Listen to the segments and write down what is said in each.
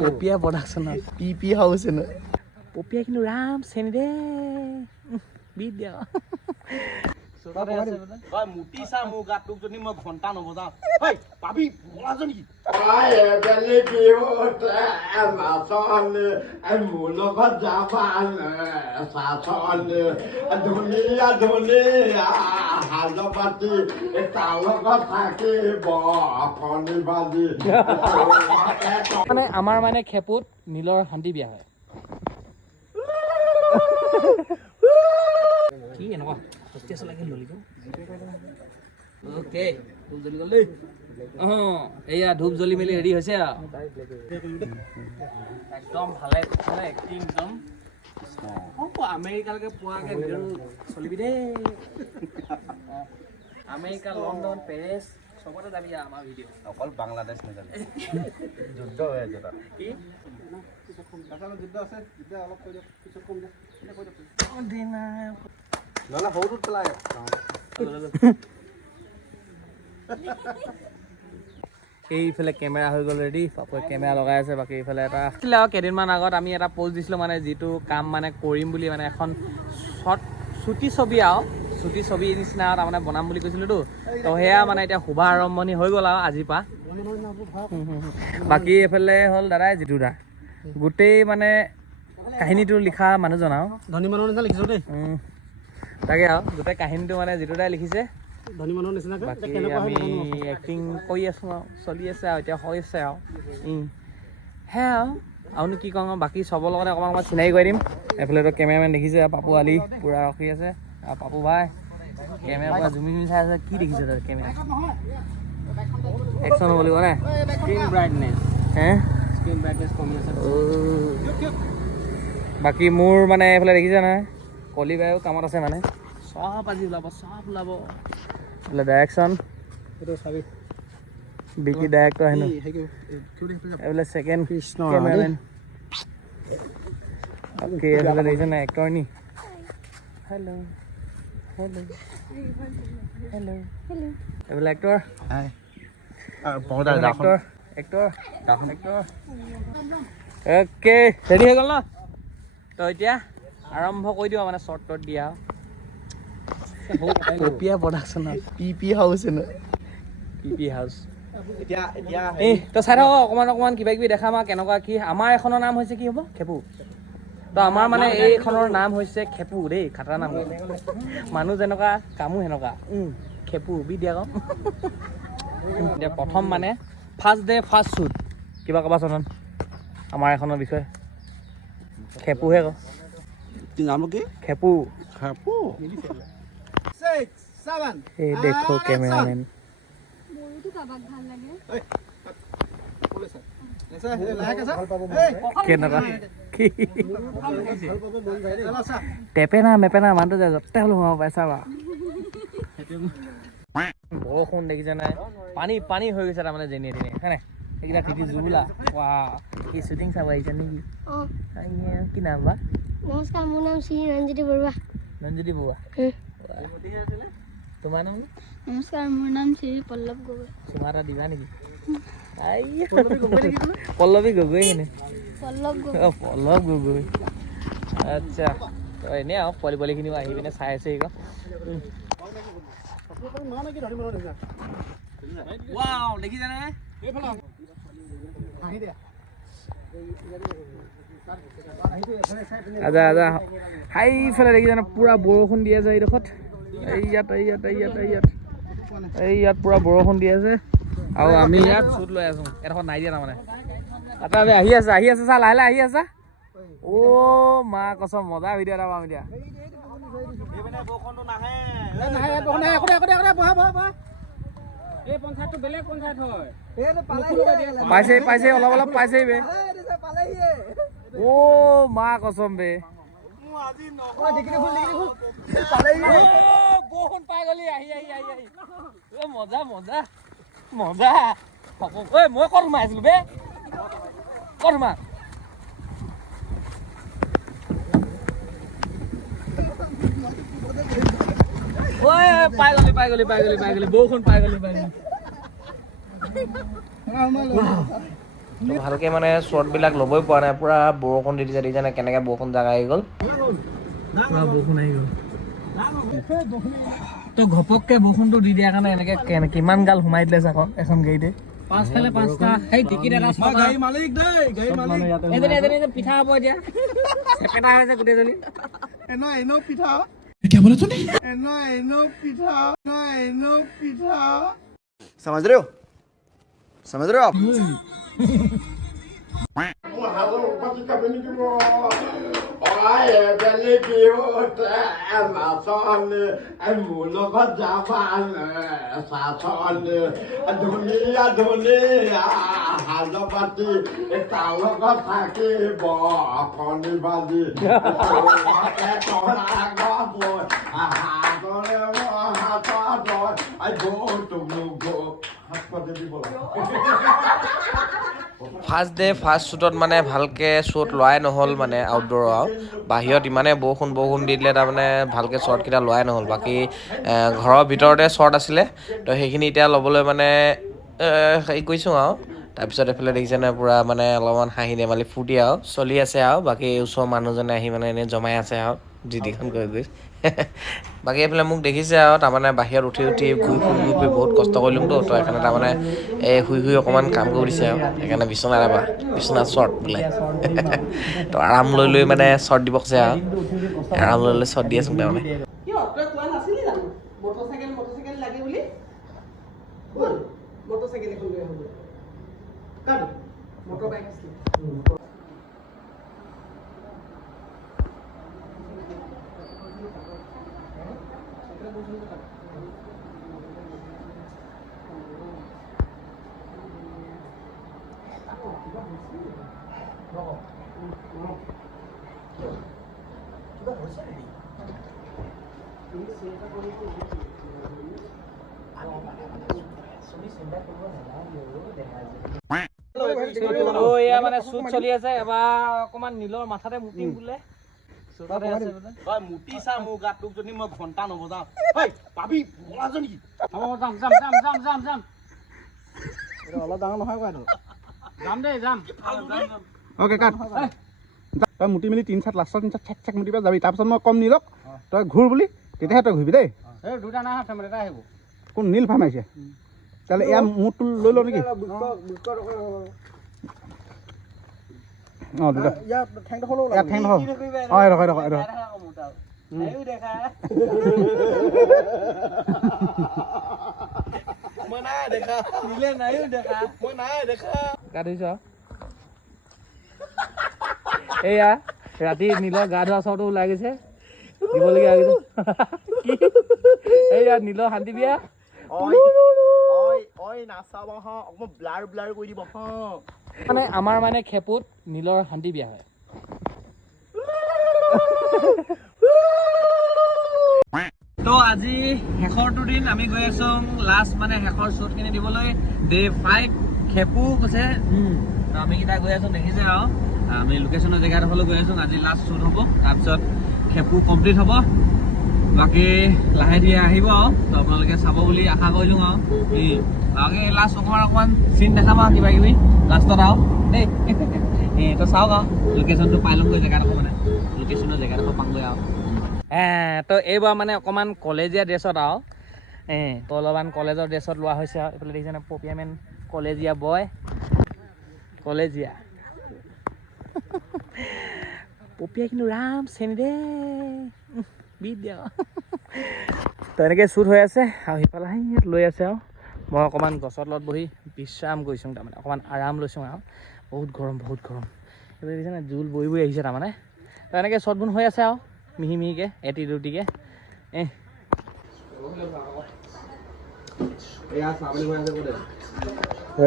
পপিয়া প্ৰডাকশ্যনৰ পিপি house ন পপিয়া কিন্তু ৰাম চেনি দে beet দিয়া মুটি চা মোৰ গাত তোক যদি মই ঘণ্টা নবজাওঁ পাবি বলাজ নেকি মোৰ লগত যাবা ধুনীয়া ধুনীয়া সাজ পাতি তাৰ লগত থাকিব কণী ভাজি মানে আমাৰ মানে খেপুত নীলৰ শান্তি বিয়া হয় কি এনেকুৱা হস্তি আছে লাগে ললিটো ওকে ধূপ জ্বলি গ'ল দেই এয়া ধূপ জ্বলি মেলি ৰেডি হৈছে আৰু একদম ভালে ভালে এক্টিং একদম আমেৰিকালৈকে পোৱাকৈ ভিডিঅ' চলিবি দেই আমেৰিকা লণ্ডন পেৰিছ চবতে যাবি আমাৰ ভিডিঅ' অকল বাংলাদেশ নাজানে যুদ্ধ হৈ আছে তাত কি যুদ্ধ আছে যুদ্ধ অলপ কৈ দিয়ক পিছত কম দিয়ক নহ'লে সৰুটোত পেলাই এইফালে কেমেৰা হৈ গ'ল ৰেডি পাপুৱে কেমেৰা লগাই আছে বাকী এইফালে এটা আছিলে আৰু কেইদিনমান আগত আমি এটা প'ষ্ট দিছিলোঁ মানে যিটো কাম মানে কৰিম বুলি মানে এখন চুটি ছবি আৰু চুটি ছবি নিচিনা তাৰমানে বনাম বুলি কৈছিলোঁতো তো সেয়া মানে এতিয়া শুভ আৰম্ভণি হৈ গ'ল আৰু আজিৰ পৰা বাকী এইফালে হ'ল দাদাই যিটো দা গোটেই মানে কাহিনীটো লিখা মানুহজন আৰু ধনী মানুহৰ নিচিনা লিখিছোঁ দেই তাকে আৰু গোটেই কাহিনীটো মানে যিটো দাই লিখিছে ধনী মানুহৰ নিচিনাকৈ বাকী আমি এক্টিং কৰি আছোঁ আৰু চলি আছে আৰু এতিয়া হৈ আছে আৰু সেয়া আৰুনো কি কওঁ বাকী চবৰ লগতে অকণমান চিনাকি কৰি দিম এইফালেতো কেমেৰামেন দেখিছে পাপু আলি পূৰা ৰখি আছে আৰু পাপু ভাই কেমেৰা পূৰা জুমি জুমি চাই আছে কি দেখিছে তাত কেমেৰা একশ্যন হ'ব লাগিব নে স্ক্ৰীন ব্ৰাইটনেছ হে স্ক্ৰীন ব্ৰাইটনেছ কমি আছে বাকী মোৰ মানে এইফালে দেখিছে নহয় কলি বায়ু কামত আছে মানে চব আজি ওলাব বোলে ডাইৰেকশ্যন এইটো চাবি বিকি ডাইৰেক্টৰ হেনো এইবোলে ছেকেণ্ড কেমেৰামেন অ'কে এইফালে দেখিছে নাই এক্টৰ নি হেল্ল' হেল্ল' হেল্ল' এইবোলে এক্টৰ এক্টৰ অ'কে ৰেডি হৈ গ'ল ন তো এতিয়া আৰম্ভ কৰি দিওঁ মানে শ্বৰ্ট টৰ্ট দিয়া পপিয়া প্ৰডাকশ্যনৰ পিপি হাউচ ন পিপি হাউচ এই তই চাই থাক অকণমান কিবা কিবি দেখাম আৰু কেনেকুৱা কি আমাৰ এখনৰ নাম হৈছে কি হ'ব খেপু তো আমাৰ মানে এইখনৰ নাম হৈছে খেপু দেই খাতৰা নাম মানুহ যেনেকুৱা কামো সেনেকুৱা খেপু বি দিয়া কম এতিয়া প্ৰথম মানে ফাৰ্ষ্ট ডে ফাৰ্ষ্ট শ্বুট কিবা ক'বা চন্দন আমাৰ এখনৰ বিষয়ে খেপুহে ক নাম কি খেপু খেপু এই দেখো কেমেৰামেন কেনেকুৱা টেপেনা মেপেনা মানুহটো যে যতে হ'লেও সোমাব পাইছা বা বৰষুণ দেখিছে নাই পানী হৈ গৈছে তাৰমানে যেনিয়ে তেনিয়ে হয় নাই এইকেইটা তিতি জুবুলা ৱা কি শ্বুটিং চাব আহিছে নেকি কি নাম বা নমস্কাৰ মোৰ নাম শ্ৰী ৰঞ্জিতী বৰুৱা ৰঞ্জিতী বৰুৱা তোমাৰ নাম নমস্কাৰ মোৰ নাম শ্ৰী পল্লৱ গগৈ চুমা এটা দিবা নেকি পল্লৱী গগৈ কিনে পল্লৱ গগৈ আচ্ছা এনেই আৰু পোৱালিখিনিও আহি পিনে চাই আছে দেখিছে নহয় আজা হাইফালে দেখিছে নহয় পুৰা বৰষুণ দি আছে এইডোখৰত ইয়াত পুৰা বৰষুণ দি আছে আৰু আমি ইয়াত শ্বুট লৈ আছো এডোখৰত নাই দিয়া তাৰমানে আমি আহি আছে চা লাহে লাহে আহি আছা অ' মা কচম মজা ভিডিঅ' এটা পাম এতিয়া পাইছে অলপ পাইছেই বে অ' মা কচম বে বৰষুণ পাই গলি আহি মজা ঐ মই ক'ত সোমাই আছিলো বে ক'ত সোমা ঐ পাই গলি বৰষুণ পাই গলি ভালকে মানে শ্বৰ্টবিলাক ল'বই পৰা নাই, পুৰা বৰষুণ দি দিছে, দেখিছে নে কেনেকৈ বৰষুণ জাগা আহি গ'ল, পুৰা বৰষুণ আহি গ'ল। তো ঘপককে বৰষুণটো দি দিয়াৰ কাৰণে এনেকে কিমান গাল সোমাই দিলে চাক এখন গাড়ীতে, পাঁচফালে পাঁচটা, সেই টিকিট এটা গাড়ী মালিক দেই, গাড়ী মালিক এজনী পিঠা হ'ব এতিয়া, চেপেটা হৈছে গোটেইজনী, এনো পিঠা क्या बोला तूने एनो पिठा समझ रहे हो आप ফাৰ্ষ্ট ডে ফাৰ্ষ্ট শ্বুটত মানে ভালকৈ শ্বুট লোৱাই নহ'ল, মানে আউটডোৰ আৰু বাহিৰত ইমানে বৰষুণ দি দিলে, তাৰমানে ভালকৈ শ্বৰ্টকেইটা লোৱাই নহ'ল। বাকী ঘৰৰ ভিতৰতে শ্বৰ্ট আছিলে, তো সেইখিনি এতিয়া ল'বলৈ মানে হেৰি কৰিছোঁ আৰু। তাৰপিছত এইফালে দেখিছে নহয় পূৰা মানে অলপমান হাঁহি ধেমালি ফূৰ্তি আৰু চলি আছে আৰু। বাকী ওচৰৰ মানুহজনে আহি মানে এনেই জমাই আছে আৰু জিটিখন গৈ বাকী এইফালে মোক দেখিছে আৰু তাৰমানে বাহিৰত উঠি ঘূৰি বহুত কষ্ট কৰিলোঁতো, তো সেইকাৰণে তাৰমানে শুই অকণমান কাম কৰি দিছে আৰু সেইকাৰণে বিচনা শ্বৰ্ট বোলে তো আৰাম লৈ মানে শ্বৰ্ট দিব কৈছে আৰু আৰাম লৈ শ্বৰ্ট দি আছোঁ তাৰমানে। এয়া মানে শ্বুট চলি আছে, এবাৰ অকণমান নীলৰ মাথাতে মুটিম বোলে, মুটি চা মোৰ গাত তোক যদি মই ঘণ্টা নবজাও পাবি বলাজনী যাম অলপ ডাঙৰ নহয় কোৱাটো যাম দেই যাম। অ'কে কাট তই মুটি মেলি 3 চাট লাষ্টত 3 চাট চেক মুটি পাই যাবি, তাৰপিছত মই কম নীলক তই ঘূৰ বুলি, তেতিয়াহে তই ঘূৰিবি দেই। এই দুটা নাই ফেমিলি এটা আহিব। কোন নীল ফাৰ্ম আহিছে তাহলে এয়া মুটটো লৈ লওঁ নেকি? অঁ দুটা ইয়াৰ ঠেং দেখো অঁ ৰখ মই নাই দেখা নীলে নাইও দেখা মই নাই দেখা গা ধুইছ এয়া ৰাতি নীলৰ গা ধোৱা চৰটো ওলাই গৈছে, দিবলগীয়া হৈ গৈছে। এয়া নীলৰ শান্তি বিয়া মানে আমাৰ মানে খেপুত নীলৰ শান্তি বিয়া হয়। তো আজি শেষৰটো দিন আমি গৈ আছোঁ লাষ্ট মানে শেষৰ শ্বুটখিনি দিবলৈ, ডে 5 খেপু কৈছে আমি কেইটা গৈ আছোঁ দেখিছে আৰু আমি লোকেশ্যনৰ জেগাডোখৰলৈ গৈ আছোঁ। আজি লাষ্ট শ্বুট হ'ব, তাৰপিছত খেপু কমপ্লিট হ'ব, বাকী লাহে ধীৰে আহিব আৰু তো আপোনালোকে চাব বুলি আশা কৰিলোঁ আৰু বাকী লাষ্ট অকণমান চিন দেখাম আৰু কিবা কিবি লাষ্টত আৰু দেই তো চাওক আৰু লোকেশ্যনটো পাই ল'মগৈ, জেগাডোখৰ মানে লোকেশ্যনৰ জেগাডোখৰ পামগৈ আৰু তো এইবাৰ মানে অকণমান কলেজীয়া ড্ৰেছত আৰু তো অলপমান কলেজৰ ড্ৰেছত লোৱা হৈছে আৰু এইফালে দেখিছে নে পপিয়া মেন কলেজীয়া বয় কলেজীয়া পপিয়া কিন্তু ৰাম চেনি দে বিট দিয়া তো এনেকৈ শ্বুট হৈ আছে আৰু সিফালে ইয়াত লৈ আছে আৰু মই অকণমান গছৰ তলত বহি বিশ্ৰাম কৰিছোঁ, তাৰমানে অকণমান আৰাম লৈছোঁ আৰু বহুত গৰম এইফালে দেখিছে নে জোল বৈ আহিছে তাৰমানে। তো এনেকৈ শ্বট বুন হৈ আছে আৰু মিহিকে এটি দুটিকে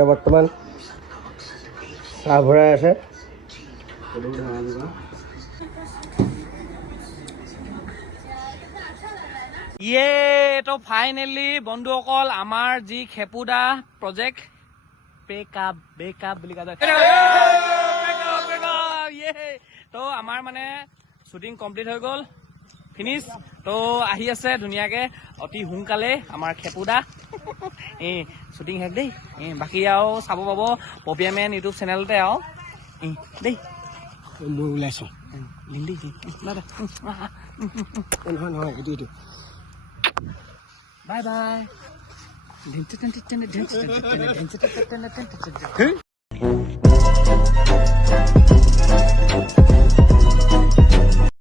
বৰ্তমান চাহ ভৰাই আছে। তো ফাইনেলি বন্ধুসকল আমাৰ যি খেপুদা প্ৰজেক্ট ব্ৰেকআপ বুলি কোৱা যায়, তো আমাৰ মানে শ্বুটিং কমপ্লিট হৈ গ'ল, ফিনিছ। তো আহি আছে ধুনীয়াকৈ অতি সোনকালে আমাৰ খেপুদা শ্বুটিং শেষ দেই বাকী আৰু চাব পাব পপিয়া মেন ইউটিউব চেনেলতে আৰু দেই মই ওলাইছোঁ দেই নহয় এইটো বাই বাই